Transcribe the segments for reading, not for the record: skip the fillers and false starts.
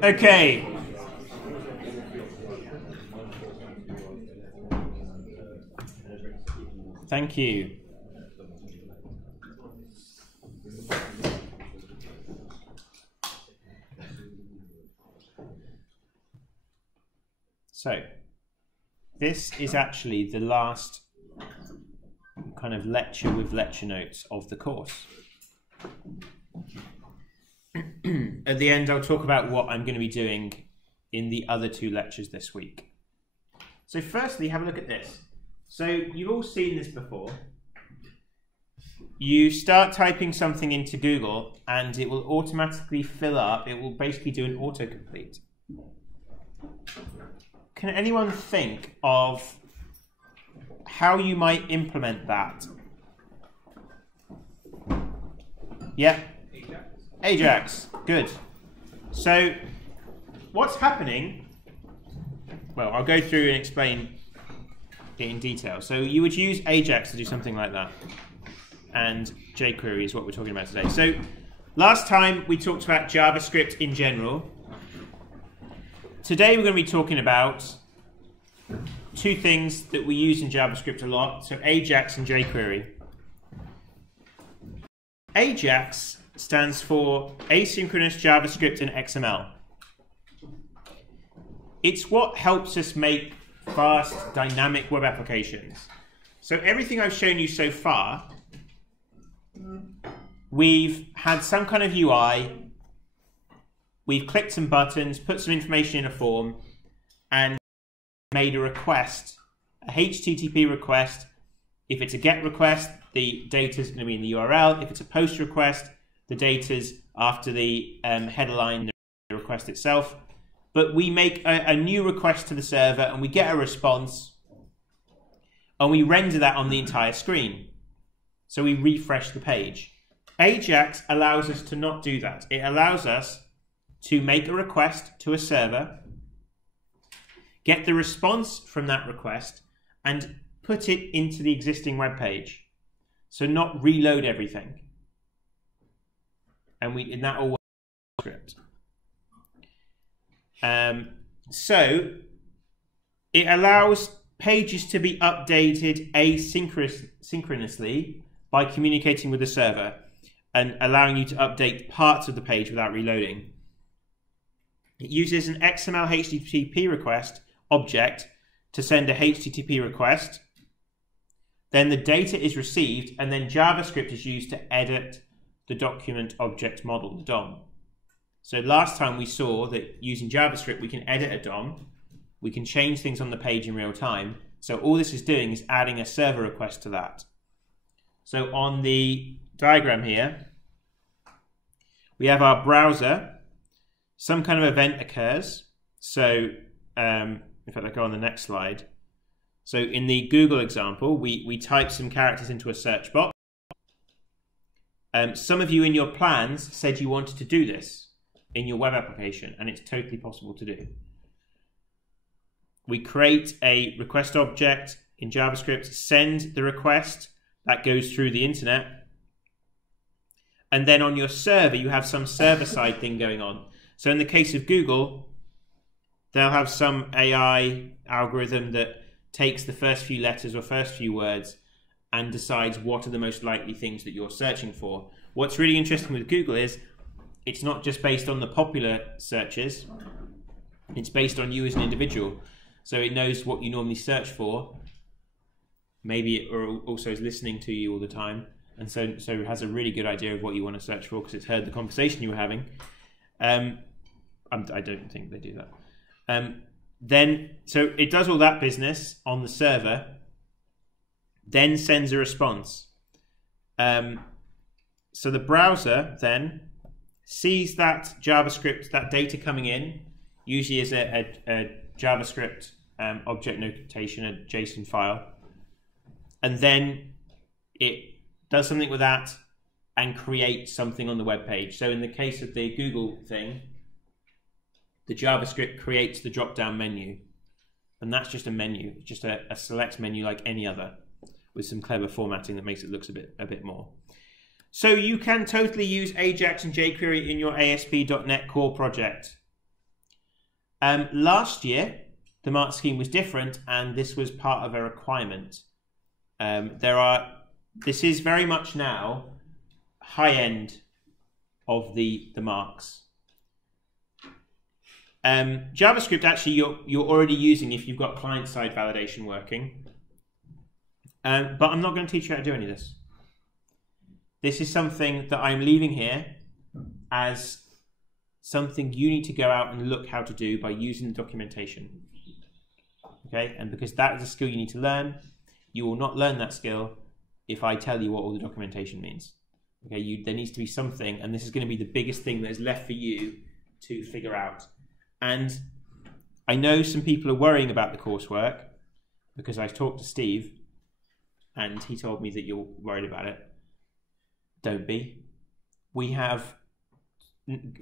Okay. Thank you. So, this is actually the last kind of lecture with lecture notes of the course. At the end, I'll talk about what I'm going to be doing in the other two lectures this week. So firstly, have a look at this. So you've all seen this before. You start typing something into Google and it will automatically fill up. It will basically do an autocomplete. Can anyone think of how you might implement that? Yeah? Ajax. Good. So what's happening? Well, I'll go through and explain it in detail. So you would use Ajax to do something like that. And jQuery is what we're talking about today. So last time we talked about JavaScript in general. Today we're going to be talking about two things that we use in JavaScript a lot. So Ajax and jQuery. Ajax stands for Asynchronous JavaScript and XML. It's what helps us make fast, dynamic web applications. So everything I've shown you so far, we've had some kind of UI, we've clicked some buttons, put some information in a form, and made a request, a HTTP request. If it's a GET request, the data is going to be in the URL. If it's a POST request, the data's after the header line, the request itself. But we make a new request to the server and we get a response and we render that on the entire screen. So we refresh the page. Ajax allows us to not do that. It allows us to make a request to a server, get the response from that request, and put it into the existing web page. So not reload everything. And that all works in script. So it allows pages to be updated asynchronously by communicating with the server. and allowing you to update parts of the page without reloading. It uses an XML HTTP request object to send a HTTP request. Then the data is received, and then JavaScript is used to edit the document object model, the DOM. So last time we saw that using JavaScript we can edit a DOM, we can change things on the page in real time. So all this is doing is adding a server request to that. So on the diagram here, we have our browser, some kind of event occurs. So in fact, I'll go on the next slide. So in the Google example, we type some characters into a search box. Some of you in your plans said you wanted to do this in your web application, and it's totally possible to do. We create a request object in JavaScript, send the request that goes through the internet, and then on your server you have some server-side thing going on. So in the case of Google, they'll have some AI algorithm that takes the first few letters or first few words and decides what are the most likely things that you're searching for. What's really interesting with Google is it's not just based on the popular searches, it's based on you as an individual. So it knows what you normally search for. Maybe it also is listening to you all the time, and so it has a really good idea of what you want to search for because it's heard the conversation you were having. I don't think they do that. So it does all that business on the server, then sends a response. So the browser then sees that JavaScript, that data coming in, usually as a JavaScript object notation, a JSON file, and then it does something with that and creates something on the web page. So in the case of the Google thing, the JavaScript creates the drop-down menu, and that's just a menu, just a select menu like any other, with some clever formatting that makes it look a bit more. So you can totally use Ajax and jQuery in your ASP.NET Core project. Last year, the mark scheme was different, and this was part of a requirement. This is very much now high end of the marks. JavaScript actually you're already using if you've got client-side validation working. But I'm not going to teach you how to do any of this. This is something that I'm leaving here as something you need to go out and look how to do by using the documentation. Okay, and because that is a skill you need to learn, you will not learn that skill if I tell you what all the documentation means. Okay, there needs to be something, and this is going to be the biggest thing that is left for you to figure out. And I know some people are worrying about the coursework because I talked to Steve and he told me that you're worried about it. Don't be. We have,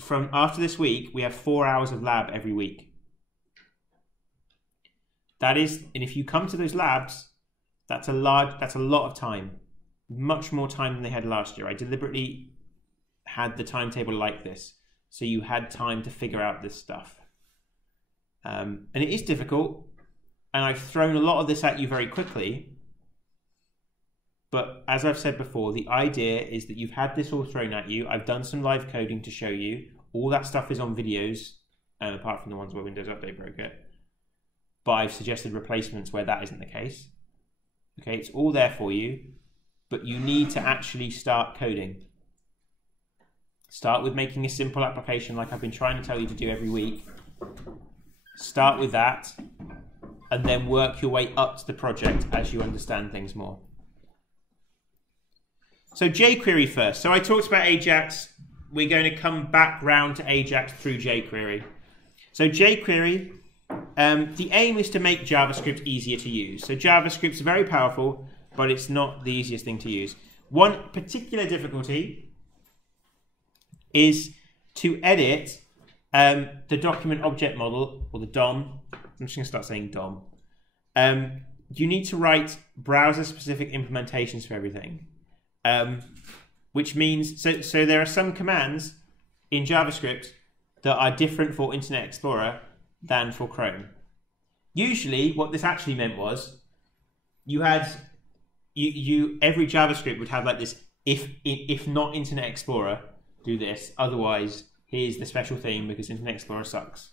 from after this week, we have 4 hours of lab every week. That is, and if you come to those labs, that's a lot of time, much more time than they had last year. I deliberately had the timetable like this, so you had time to figure out this stuff. And it is difficult, and I've thrown a lot of this at you very quickly. But as I've said before, the idea is that you've had this all thrown at you. I've done some live coding to show you. All that stuff is on videos, apart from the ones where Windows Update broke it. But I've suggested replacements where that isn't the case. Okay, it's all there for you, but you need to actually start coding. Start with making a simple application like I've been trying to tell you to do every week. Start with that, and then work your way up to the project as you understand things more. So jQuery first. So I talked about Ajax. We're going to come back round to Ajax through jQuery. So jQuery, the aim is to make JavaScript easier to use. So JavaScript's very powerful, but it's not the easiest thing to use. One particular difficulty is to edit the document object model, or the DOM. I'm just going to start saying DOM. You need to write browser-specific implementations for everything. Which means, so there are some commands in JavaScript that are different for Internet Explorer than for Chrome. Usually, what this actually meant was, every JavaScript would have like this if not Internet Explorer, do this. Otherwise, here's the special thing because Internet Explorer sucks.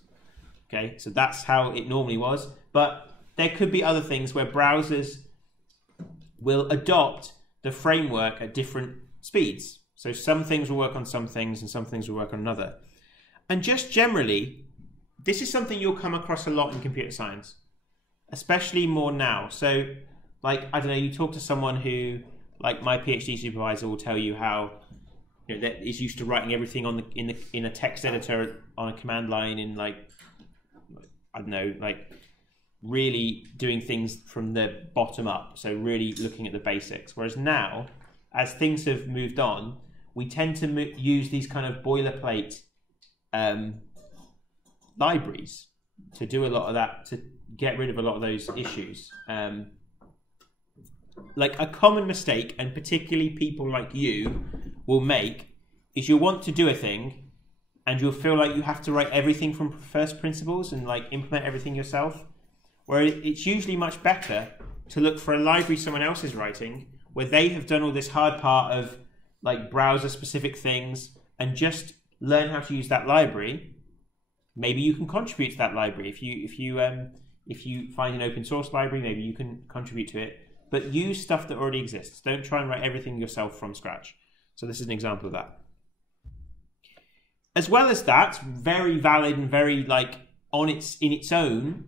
Okay, so that's how it normally was. But there could be other things where browsers will adopt the framework at different speeds. So some things will work on some things and some things will work on another. And just generally, this is something you'll come across a lot in computer science, especially more now. So, like, I don't know, you talk to someone who, like my PhD supervisor will tell you how, you know, that is used to writing everything on in a text editor on a command line in, like, I don't know, like really doing things from the bottom up. So really looking at the basics. Whereas now, as things have moved on, we tend to use these kind of boilerplate libraries to do a lot of that, to get rid of a lot of those issues. Like a common mistake, and particularly people like you will make, is you'll want to do a thing and you'll feel like you have to write everything from first principles and like implement everything yourself. Where it's usually much better to look for a library someone else is writing, where they have done all this hard part of like browser specific things, and just learn how to use that library. Maybe you can contribute to that library. If you find an open source library, maybe you can contribute to it. But use stuff that already exists. Don't try and write everything yourself from scratch. So this is an example of that. As well as that, very valid and very like in its own,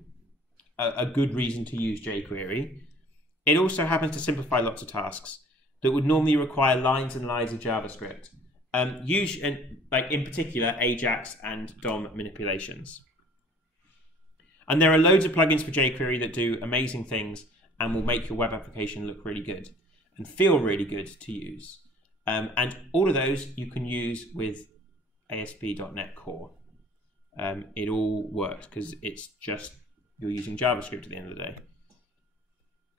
a good reason to use jQuery. It also happens to simplify lots of tasks that would normally require lines and lines of JavaScript. Like in particular, Ajax and DOM manipulations. And there are loads of plugins for jQuery that do amazing things and will make your web application look really good and feel really good to use. And all of those you can use with ASP.NET Core. It all works because it's just you're using JavaScript at the end of the day.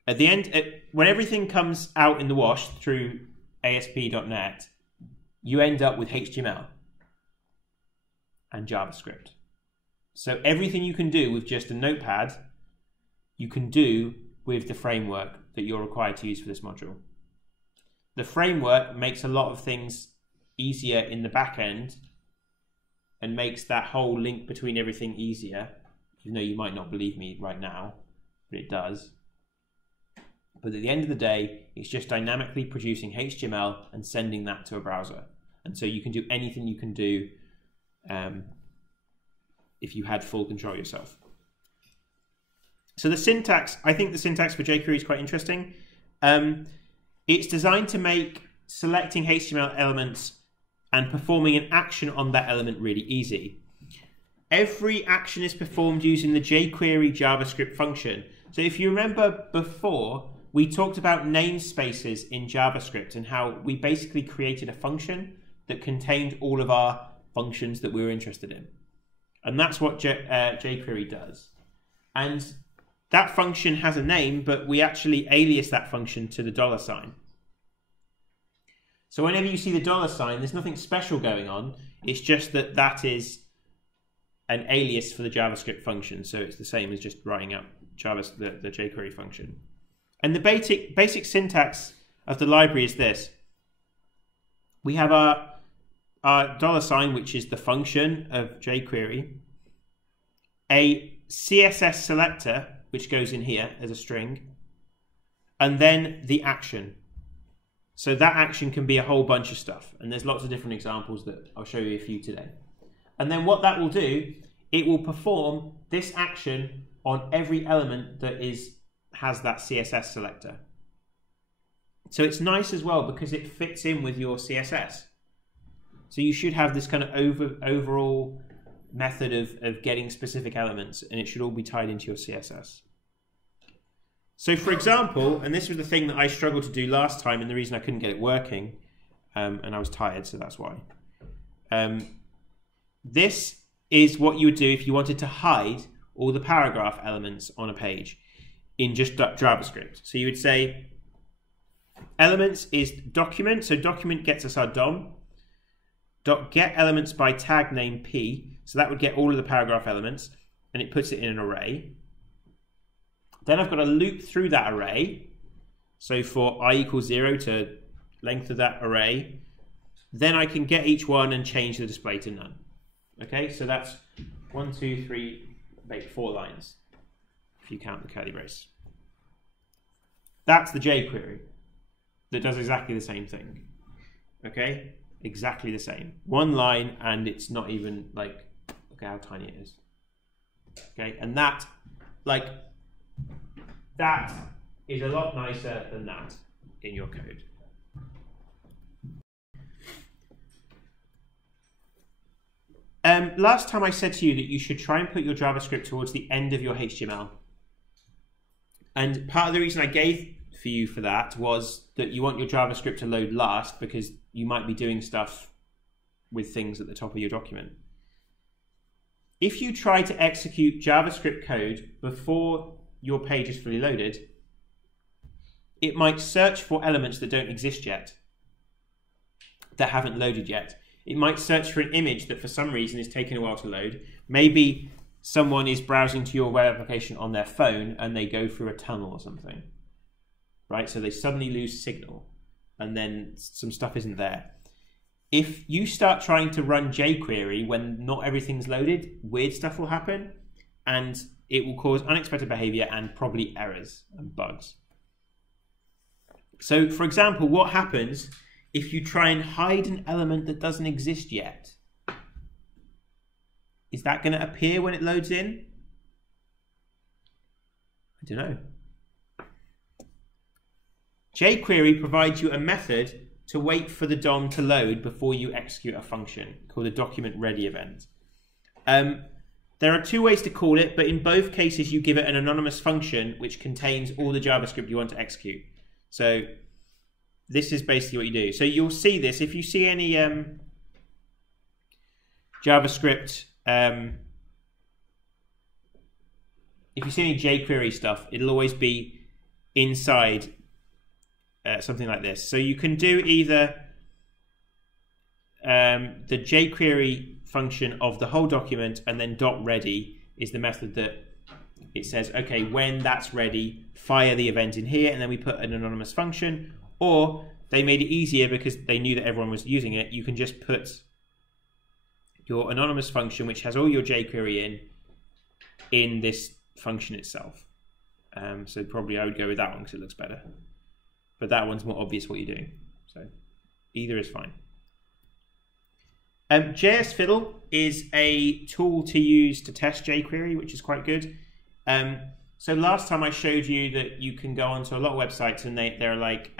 At the end, when everything comes out in the wash through ASP.NET, you end up with HTML and JavaScript. So everything you can do with just a notepad, you can do with the framework that you're required to use for this module. The framework makes a lot of things easier in the back end and makes that whole link between everything easier. Even though you might not believe me right now, but it does. But at the end of the day, it's just dynamically producing HTML and sending that to a browser. And so you can do anything you can do if you had full control yourself. So the syntax, I think the syntax for jQuery is quite interesting. It's designed to make selecting HTML elements and performing an action on that element really easy. Every action is performed using the jQuery JavaScript function. So if you remember before, we talked about namespaces in JavaScript and how we basically created a function that contained all of our functions that we were interested in. And that's what jQuery does. And that function has a name, but we actually alias that function to the $sign. So whenever you see the $sign, there's nothing special going on. It's just that that is an alias for the JavaScript function. So it's the same as just writing out the jQuery function. And the basic syntax of the library is this. We have our $sign, which is the function of jQuery, a CSS selector, which goes in here as a string, and then the action. So that action can be a whole bunch of stuff. And there's lots of different examples that I'll show you a few today. And then what that will do, it will perform this action on every element that has that CSS selector. So it's nice as well because it fits in with your CSS. So you should have this kind of overall method of getting specific elements, and it should all be tied into your CSS. So for example, and this was the thing that I struggled to do last time, and the reason I couldn't get it working, and I was tired, so that's why. This is what you would do if you wanted to hide all the paragraph elements on a page in just JavaScript. So you would say elements is document, so document gets us our DOM. .get elements by tag name P, so that would get all of the paragraph elements, and it puts it in an array. Then I've got to loop through that array. So for I equals 0 to length of that array, then I can get each one and change the display to none. Okay, so that's 1, 2, 3, 4 lines, if you count the curly brace. That's the jQuery that does exactly the same thing. Okay, exactly the same. One line, and it's not even like, look how tiny it is. Okay, and that, like, that is a lot nicer than that in your code. Last time I said to you that you should try and put your JavaScript towards the end of your HTML. And part of the reason I gave for you for that was that you want your JavaScript to load last because you might be doing stuff with things at the top of your document. If you try to execute JavaScript code before your page is fully loaded, it might search for elements that don't exist yet, that haven't loaded yet. It might search for an image that for some reason is taking a while to load. Maybe someone is browsing to your web application on their phone and they go through a tunnel or something, right? So they suddenly lose signal and then some stuff isn't there. If you start trying to run jQuery when not everything's loaded, weird stuff will happen and it will cause unexpected behavior and probably errors and bugs. So for example, what happens if you try and hide an element that doesn't exist yet? Is that going to appear when it loads in? I don't know. jQuery provides you a method to wait for the DOM to load before you execute a function called a document ready event. There are two ways to call it, but in both cases you give it an anonymous function which contains all the JavaScript you want to execute. So this is basically what you do. So you'll see this if you see any JavaScript, if you see any jQuery stuff, it'll always be inside something like this. So you can do either the jQuery function of the whole document, and then .ready is the method that it says, okay, when that's ready, fire the event in here, and then we put an anonymous function. Or they made it easier because they knew that everyone was using it. You can just put your anonymous function, which has all your jQuery in this function itself. So probably I would go with that one because it looks better. But that one's more obvious what you're doing. So either is fine. JS Fiddle is a tool to use to test jQuery, which is quite good. So last time I showed you that you can go onto a lot of websites and they're like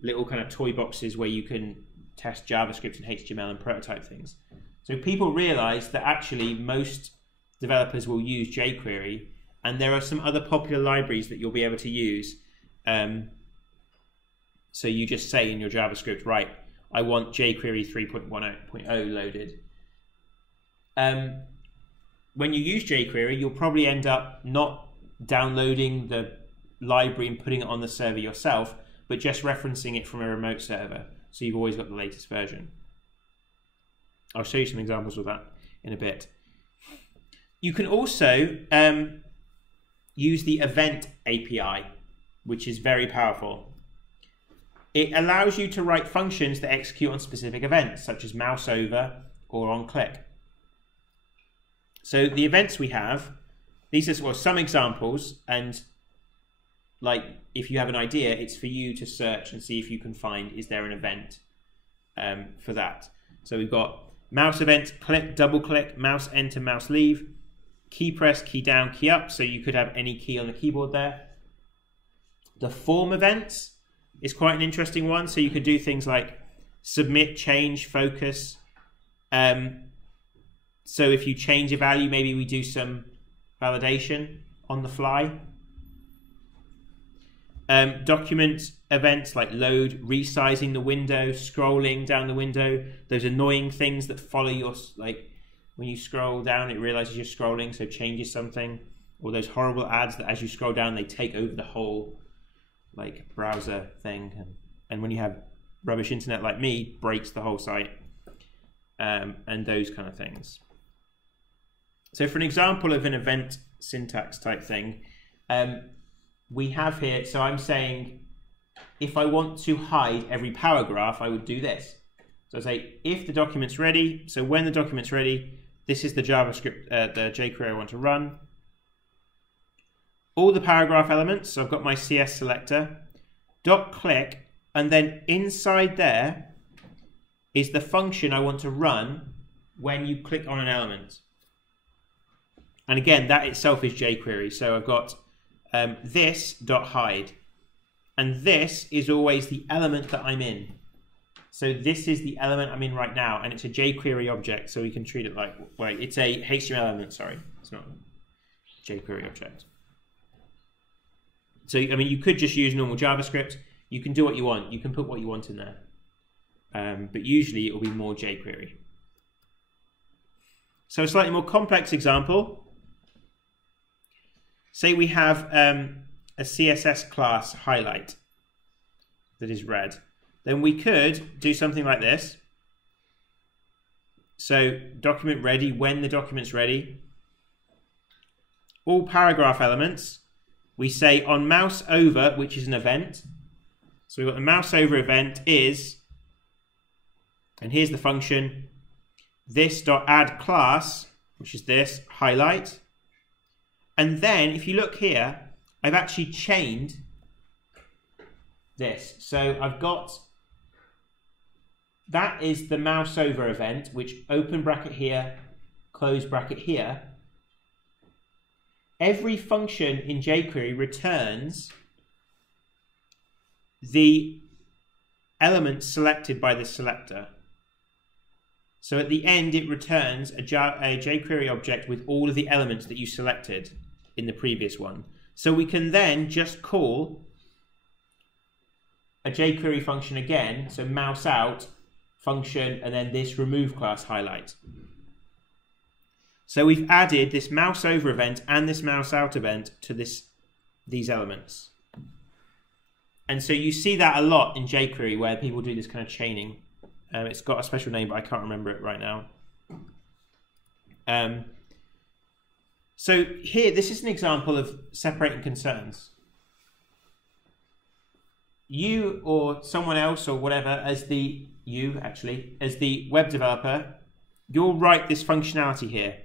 little kind of toy boxes where you can test JavaScript and HTML and prototype things. So people realize that actually most developers will use jQuery, and there are some other popular libraries that you'll be able to use. So you just say in your JavaScript, right, I want jQuery 3.1.0 loaded. When you use jQuery, you'll probably end up not downloading the library and putting it on the server yourself, but just referencing it from a remote server. So you've always got the latest version. I'll show you some examples of that in a bit. You can also use the event API, which is very powerful. It allows you to write functions that execute on specific events, such as mouse over or on click. So the events we have, these are some examples, and like if you have an idea, it's for you to search and see if you can find, is there an event for that. So we've got mouse event, click, double click, mouse enter, mouse leave, key press, key down, key up, so you could have any key on the keyboard there. The form events is quite an interesting one, so you could do things like submit, change, focus. So if you change a value, maybe we do some validation on the fly. Document events like load, resizing the window, scrolling down the window, those annoying things that follow your, like when you scroll down it realizes you're scrolling, so changes something, or those horrible ads that as you scroll down they take over the whole like browser thing, and when you have rubbish internet like me, breaks the whole site, and those kind of things. So for an example of an event syntax type thing, we have here, so I'm saying if I want to hide every paragraph, I would do this. So I say, if the document's ready, so when the document's ready, this is the JavaScript, the jQuery I want to run. All the paragraph elements, so I've got my CS selector, .click, and then inside there is the function I want to run when you click on an element. And again, that itself is jQuery. So I've got this.hide. And this is always the element that I'm in. So this is the element I'm in right now, and it's a jQuery object, so we can treat it like, wait, it's a HTML element, sorry. It's not a jQuery object. So, I mean, you could just use normal JavaScript. You can do what you want. You can put what you want in there. But usually it will be more jQuery. So a slightly more complex example. Say we have a CSS class highlight that is red. Then we could do something like this. So document ready, when the document's ready. All paragraph elements, we say on mouse over, which is an event. So we've got the mouse over event is, and here's the function, this.add class, which is this, highlight. And then if you look here, I've actually chained this. So I've got, that is the mouse over event, which open bracket here, close bracket here. Every function in jQuery returns the element selected by the selector. So at the end, it returns a jQuery object with all of the elements that you selected in the previous one. So we can then just call a jQuery function again, so mouse out function, and then this remove class highlight. So we've added this mouse over event and this mouse out event to these elements. And so you see that a lot in jQuery where people do this kind of chaining. It's got a special name, but I can't remember it right now. So here, this is an example of separating concerns. You or someone else or whatever, as the web developer, you'll write this functionality here.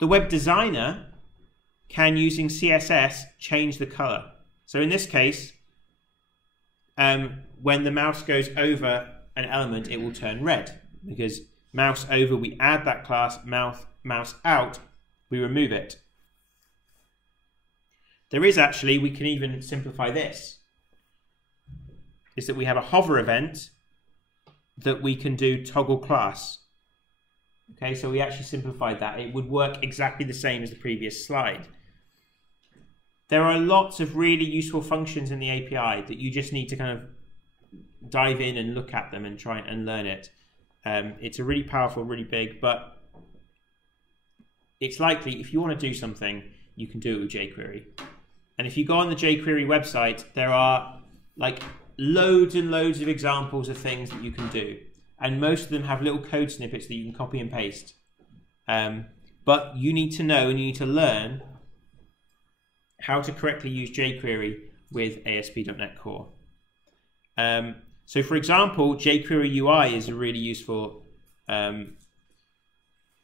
The web designer can, using CSS, change the color. So in this case, when the mouse goes over an element, it will turn red, because mouse over, we add that class, mouse out, we remove it. There is actually, we can even simplify this, is that we have a hover event that we can do toggle class. Okay, so we actually simplified that. It would work exactly the same as the previous slide. There are lots of really useful functions in the API that you just need to kind of dive in and look at them and try and learn it. It's a really powerful, really big, but it's likely if you want to do something, you can do it with jQuery. And if you go on the jQuery website, there are like loads and loads of examples of things that you can do. And most of them have little code snippets that you can copy and paste. But you need to know and you need to learn how to correctly use jQuery with ASP.NET Core. So for example, jQuery UI is a really useful,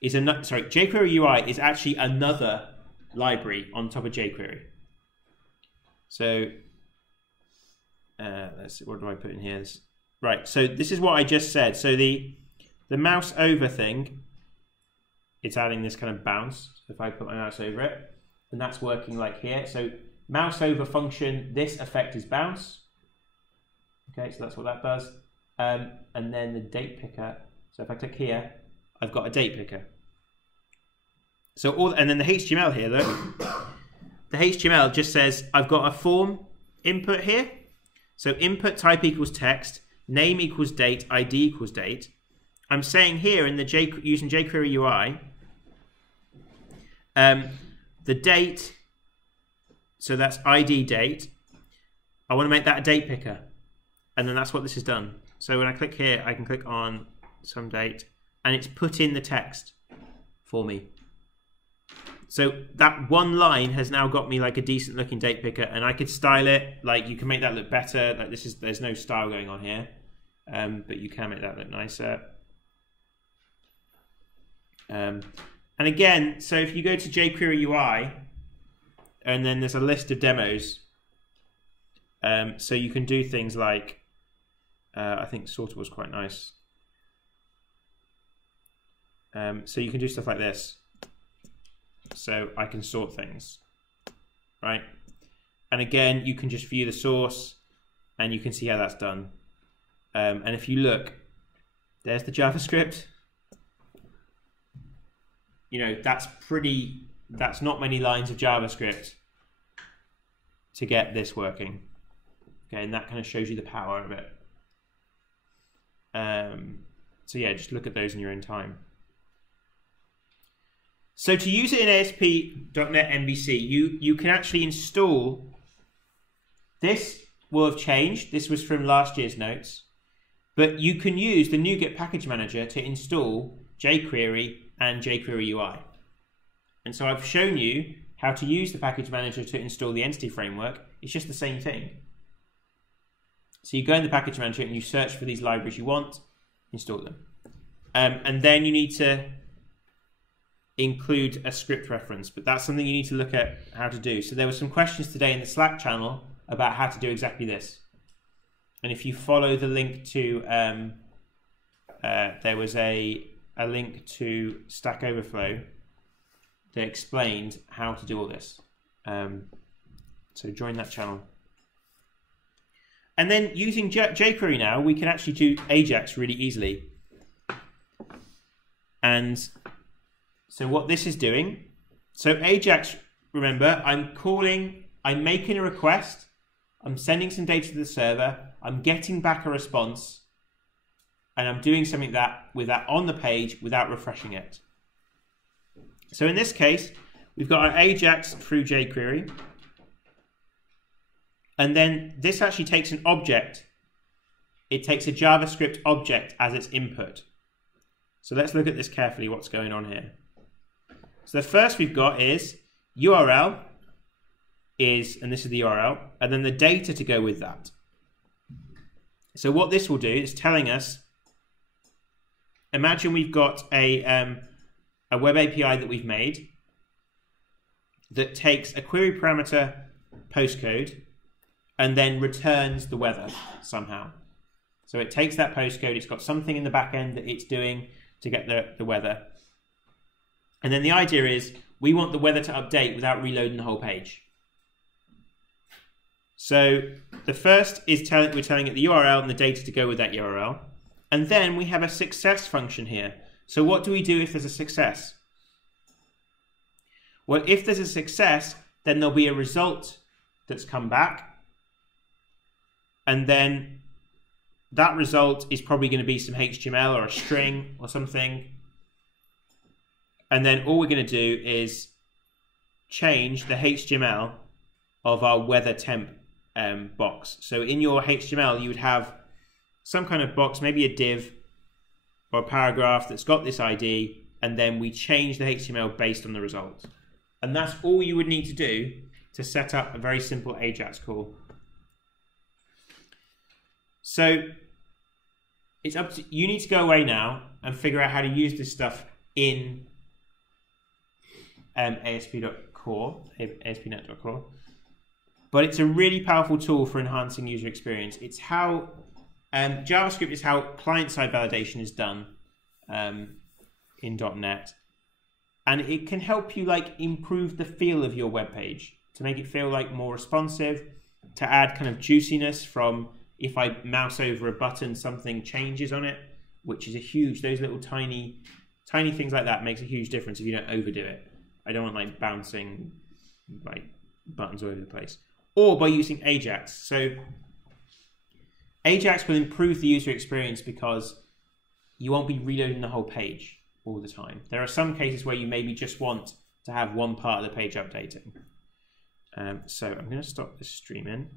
jQuery UI is actually another library on top of jQuery. So let's see, what do I put in here? Right, so this is what I just said. So the mouse over thing, it's adding this kind of bounce. So if I put my mouse over it, and that's working like here. So mouse over function, this effect is bounce. Okay, so that's what that does. And then the date picker. So if I click here, I've got a date picker. So and then the HTML here though, the HTML just says I've got a form input here. So input type equals text, name equals date, ID equals date. I'm saying here in the using jQuery UI, the date, so that's ID date. I want to make that a date picker. And then that's what this has done. So when I click here, I can click on some date and it's put in the text for me. So that one line has now got me like a decent looking date picker, and I could style it. Like you can make that look better. Like there's no style going on here, but you can make that look nicer. And again, so if you go to jQuery UI, and then there's a list of demos, so you can do things like, I think sorter was quite nice. So you can do stuff like this. So I can sort things, right? And again, you can just view the source and you can see how that's done. And if you look, there's the JavaScript. You know, that's not many lines of JavaScript to get this working. Okay, and that kind of shows you the power of it. So yeah, just look at those in your own time. So to use it in ASP.NET MVC, you can actually install, this will have changed, this was from last year's notes, but you can use the NuGet package manager to install jQuery and jQuery UI. And so I've shown you how to use the package manager to install the entity framework. It's just the same thing. So you go in the package manager and you search for these libraries you want, install them. And then you need to include a script reference, but that's something you need to look at how to do. So there were some questions today in the Slack channel about how to do exactly this. And if you follow the link to, there was a link to Stack Overflow that explained how to do all this. So join that channel. And then using jQuery now, we can actually do Ajax really easily. And so what this is doing, so Ajax, remember, I'm making a request, I'm sending some data to the server, I'm getting back a response, and I'm doing something with that on the page without refreshing it. So in this case, we've got our Ajax through jQuery, and then this actually takes an object. It takes a JavaScript object as its input. So let's look at this carefully, what's going on here. So the first we've got is URL is, and this is the URL, and then the data to go with that. So what this will do is telling us, imagine we've got a web API that we've made that takes a query parameter postcode and then returns the weather somehow. So it takes that postcode, it's got something in the back end that it's doing to get the weather. And then the idea is we want the weather to update without reloading the whole page. So the first is we're telling it the URL and the data to go with that URL. And then we have a success function here. So what do we do if there's a success? Well, if there's a success, then there'll be a result that's come back. And then that result is probably going to be some HTML or a string or something. And then all we're going to do is change the HTML of our weather temp box. So in your HTML, you would have some kind of box, maybe a div or a paragraph that's got this ID, and then we change the HTML based on the result. And that's all you would need to do to set up a very simple Ajax call. So it's up to you. Need to go away now and figure out how to use this stuff in ASP.core, ASP.NET.core. But it's a really powerful tool for enhancing user experience. It's how JavaScript is how client-side validation is done in .NET, and it can help you improve the feel of your web page to make it feel more responsive, to add kind of juiciness from if I mouse over a button, something changes on it, which is those little tiny things like that makes a huge difference if you don't overdo it. I don't want bouncing buttons all over the place. Or by using Ajax. So Ajax will improve the user experience because you won't be reloading the whole page all the time. There are some cases where you maybe just want to have one part of the page updating. So I'm going to stop this streaming.